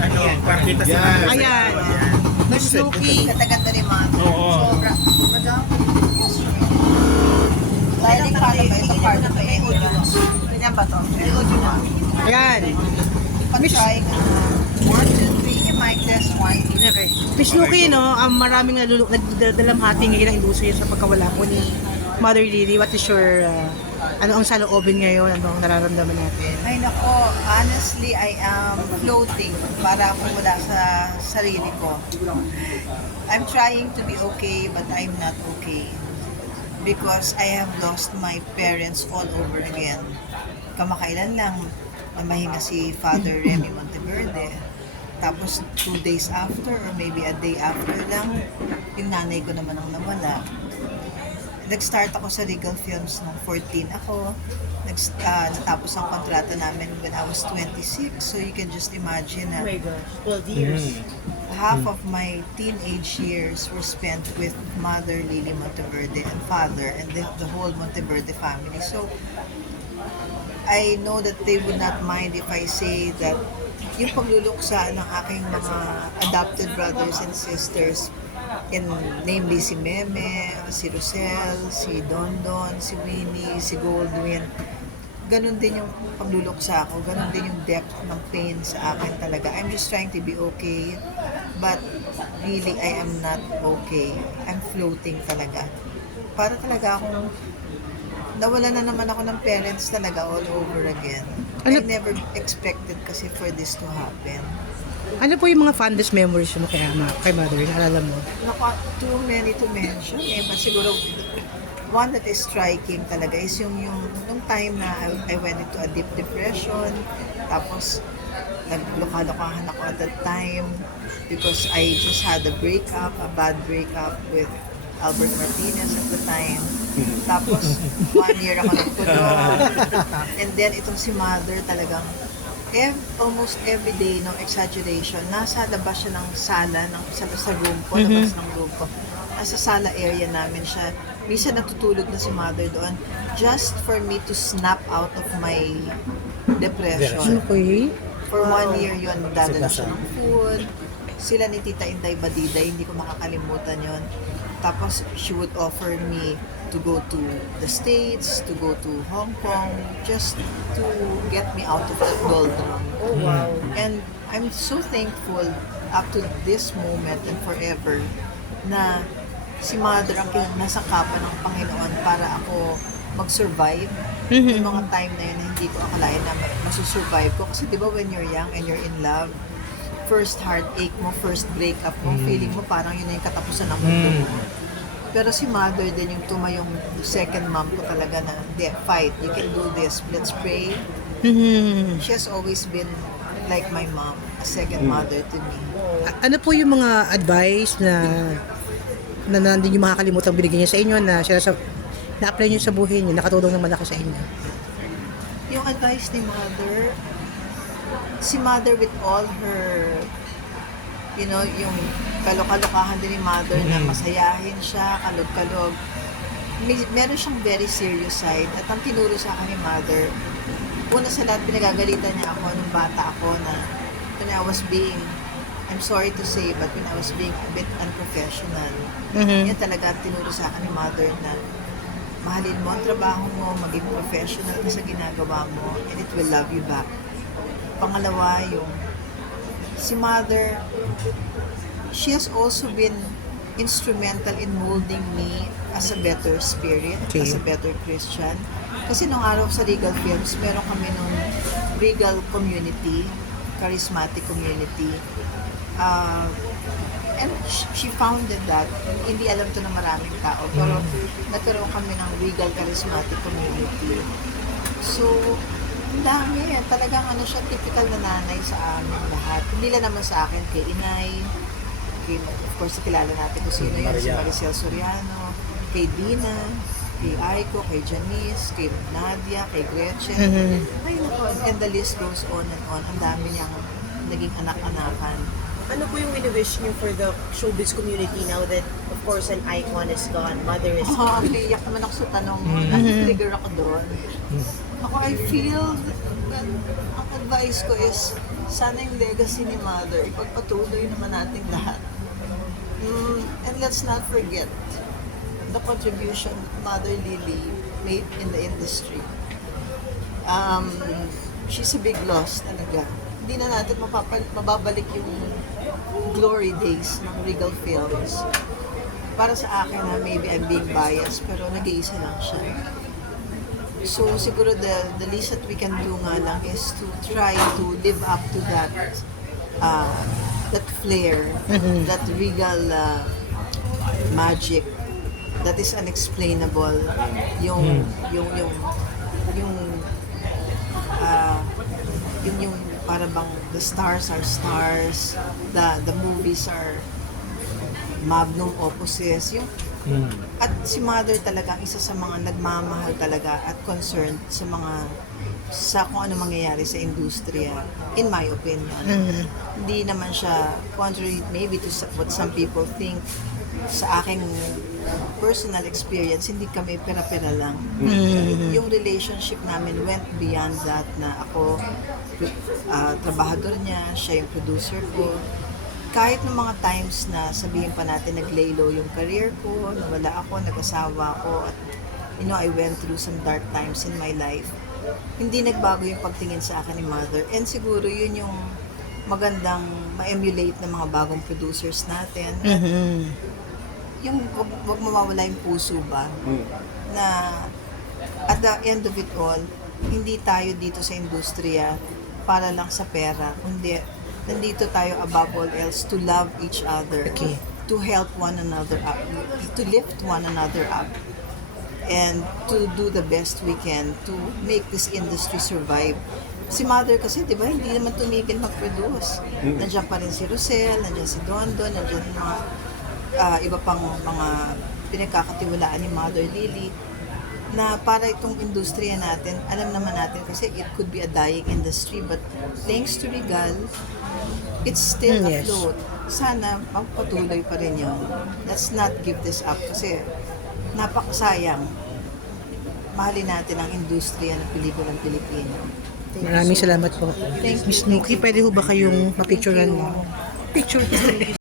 ano, pakita si Yan. Mother. Ayan. Miss Snooki. Kataganda ni Ma'am. Oo. Sobra. Madam. Dahil paano ba ito part of the audio? Ganyan ba to? May audio na. Ayan. Pag-try ka na. 1, 2, 3. Mic test 1. Okay. Miss Snooki, no, maraming nagdalamhati ngayon ang iluso yun sa pagkawala po ni Mother Lily. What is your, ano ang saloobin ngayon? Ano ang nararamdaman natin? Ay nako, honestly, I am floating para akong wala sa sarili ko. I'm trying to be okay, but I'm not okay. Because I have lost my parents all over again. Kamakailan lang, namahinga si Father Remy Monteverde. Tapos 2 days after, or maybe a day after lang, yung nanay ko naman ang nawala. Nag-start ako sa Regal Films nung 14 ako. Natapos ang kontrata namin when I was 26. So you can just imagine na gosh, 12 years. half of my teenage years were spent with Mother Lily Monteverde and Father and the whole Monteverde family. So I know that they would not mind if I say that yung pagluluksa ng aking mga adopted brothers and sisters, namely si Meme, si Rosel, si Dondon, si Winnie, si Goldwyn, ganun din yung pagluluksa ko, ganun din yung depth ng pain sa akin talaga. I'm just trying to be okay, but really I am not okay. I'm floating talaga. Para talaga akong nawala na naman ako ng parents talaga all over again. I never expected kasi for this to happen. Ano po yung mga fondest memories mo kay Mother? Naalala mo? Too many to mention eh, but siguro one that is striking talaga is yung nung time na I went into a deep depression, tapos nagloka-lokahan ako at that time because I just had a bad breakup with Albert Martinez at the time. Tapos 1 year ako nagkulong. And then itong si Mother talagang almost every day, no exaggeration, nasa labas siya ng sala, sa room ko, labas ng room ko. Nasa sala area namin siya. Minsan natutulog na si Mother doon just for me to snap out of my depression. Okay. For 1 year yun, nagdadala siya ng food. Sila ni Tita Inday Badiday, hindi ko makakalimutan yon. Tapos she would offer me to go to the States, to go to Hong Kong, just to get me out of that doldrum. Oh, wow. And I'm so thankful up to this moment and forever na si Mother ang nasangkapan ng Panginoon para ako mag-survive. Yung mga time na yun, hindi ko akalain na masusurvive ko. Kasi di ba when you're young and you're in love, first heartache mo, first breakup mo, feeling mo parang yun na yung katapusan ng mundo mo. Pero si Mother din yung tumayong second mom ko talaga na, fight, you can do this, let's pray. She has always been like my mom, a second mother to me. Ano po yung mga advice na hindi nyo makakalimutan binigyan niya sa inyo na-apply nyo sa buhay niyo, nakatulong na malaki sa inyo? Yung advice ni Mother, si Mother with all her, yung kalok-kalokahan din ni Mother na masayahin siya, kalog-kalog. Meron siyang very serious side. At ang tinuro sa akin ni Mother, una sa lahat, pinagagalitan niya ako nung bata ako na when I was being, I'm sorry to say, but when I was being a bit unprofessional, yan talaga tinuro sa akin ni Mother na mahalin mo ang trabaho mo, maging professional ka sa ginagawa mo, and it will love you back. Pangalawa, yung si Mother, she has also been instrumental in molding me as a better spirit, as a better Christian. Kasi nung araw sa Regal Films, meron kami nung Regal community, charismatic community. And she founded that. Hindi alam to ng maraming tao, pero nagkaroon kami ng Regal charismatic community. So, ang dami. Talagang siya, typical na nanay sa amin lahat. Hindi lang naman sa akin, kay Inay, of course, kilala natin kung sino yun, si Maricel Soriano, kay Dina, kay Aiko, kay Janice, kay Nadia, kay Gretchen. Ay, naku, and the list goes on and on. Ang dami niyang naging anak-anakan. Ano po yung wini-wish niyo for the showbiz community now that, of course, an icon is gone, mother is gone? Iyak naman ako sa tanong mo. Nag-trigger ako doon. Ako, I feel, ang advice ko is, sana yung legacy ni Mother, ipagpatuloy naman nating lahat. And let's not forget the contribution that Mother Lily made in the industry. She's a big loss talaga. Hindi na natin mababalik yung glory days ng Regal Films. Para sa akin, maybe I'm being biased, pero nag-iisa lang siya. So, siguro the least that we can do nga lang is to try to live up to that that flair, that Regal magic that is unexplainable. Yung para bang the stars are stars, the movies are magnum opuses, at si Mother talaga isa sa mga nagmamahal talaga at concerned sa kung ano mangyayari sa industriya, in my opinion. Hindi naman siya contrary maybe to what some people think. Sa aking personal experience, hindi kami pera-pera lang. Yung relationship namin went beyond that, na ako trabahador niya, siya yung producer ko. Kahit ng mga times na sabihin pa natin nag-lay low yung career ko, nawala ako, nag-asawa ako, at I went through some dark times in my life. Hindi nagbago yung pagtingin sa akin ni Mother. And siguro yun yung magandang ma-emulate ng mga bagong producers natin. Yung wag mawawala yung puso ba, na at the end of it all, hindi tayo dito sa industriya para lang sa pera, kundi nandito tayo above all else to love each other, to help one another up, to lift one another up, and to do the best we can to make this industry survive. Si Mother kasi, di ba, hindi naman tumigil mag-produce. Nandiyan pa rin si Rosel, nandiyan si Dondon, nandiyan mga iba pang mga pinagkakatiwalaan ni Mother Lily, na para itong industriya natin, alam naman natin kasi it could be a dying industry, but thanks to Regal, it's still afloat. Sana magpatuloy pa rin yun. Let's not give this up kasi napakasayang. Mahalin natin ang industriya ng pelikulang Pilipino. Maraming salamat po. Thank you. Miss Nuki, pwede ho ba kayong mapicturean mo? Picture.